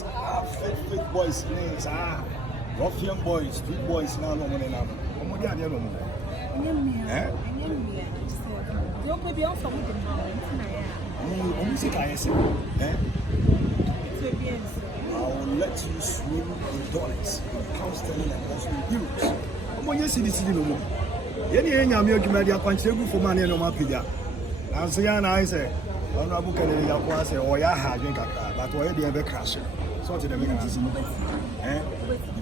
Fake boys, ruffian boys, street boys, now no money now. Come on, no more. I will let you swim in dollars, in pound sterling, and also in euros. Come on, yes, it is no more. Any American media punch for money no more. And so, I say, Honorable Kennedy, I say, oh, yeah, drink a car, but why do you ever crash it? So, to the mechanism,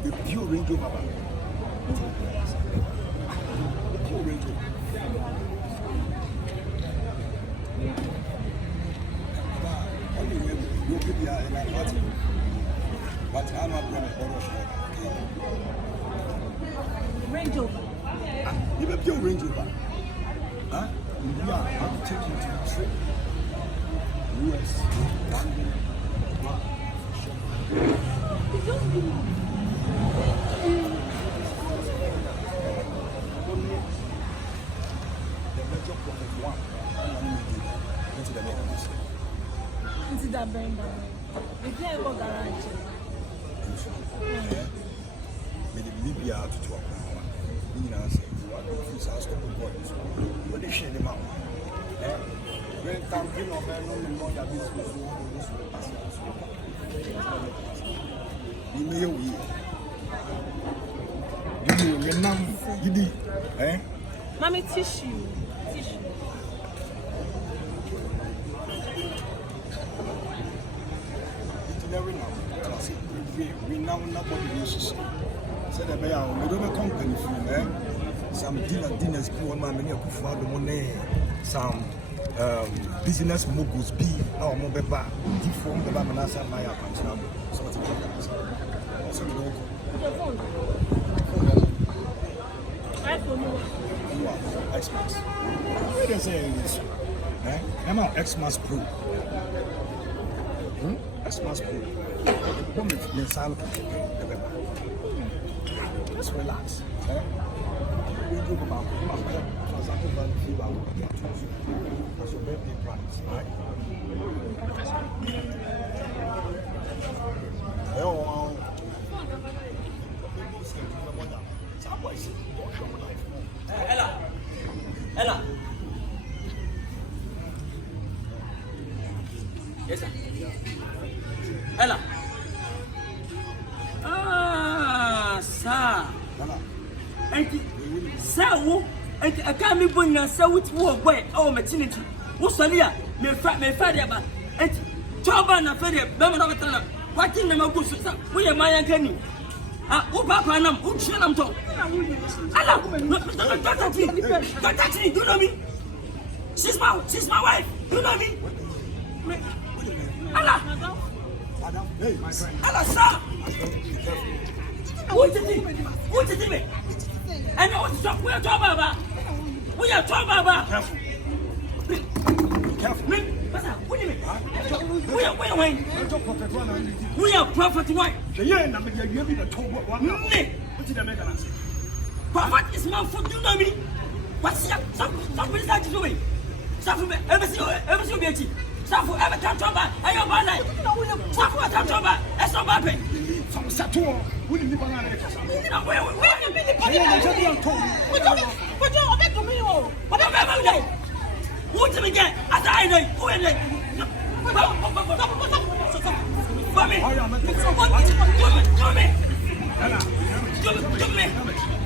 the pure ringo, Papa. The pure ringo. You could be in that party, but I'm not going to borrow for Range Rover. You have your Range Rover. Huh? Yeah, I'll take you to the trip. US, London, the major profit one. Into the next. Into that brain. We can't go garage. Maybe Libya to talk. You know, say, what if you ask the boys? What they share them out? When camping or no more that this was you may you did, eh? Mommy, tissue. We now nobody uses. Said that we don't company from some dinners be on my many of the money, some business moguls be our mobile deform the Bamanasa Maya account. Something Xmas. What is it? I'm an Xmas Pro. Xmas Pro. Let's relax. We do about that's your birthday price, right? Ella. Yes, sir. Ella. Sir. Sir, I can't bring a sir with war way. Oh, maternity. What's the year? Me father, and Toba na Fedia, Bama, watching them a good sister. We are my uncanny. Upapanam, Uchanam talk. Don't touch me, you know me. She's my wife, you know me. Allah, Hey, my friend. Allah, sir. What's the thing? I know what's up. We are talking about. We are prophet one. Prophet is man for you know me. What's up? Somebody that you doing? Stop everything. Stop for every time trouble. I am my life. Stop for time trouble. That's not my pain. From Saturn, we didn't even know. What do we get? As I know, who is it? For me.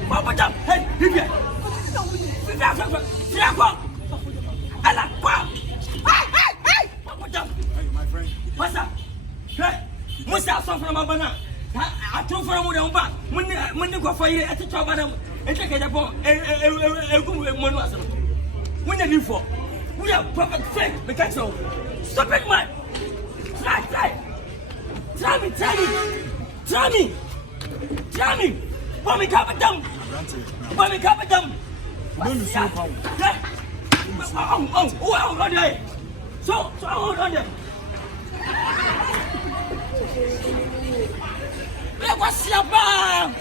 Papa jump. Hey, Vivian. Hey. Papa jump. Hey, my friend. What's up? Hey, what's that song from Abana? I told for a woman back. When you go for you at the top of them, and take a bomb. When you live for, we are perfect fake because so. Stop it, man. Try me. Want me cover them? Hold on there. So hold on there. What's your bar?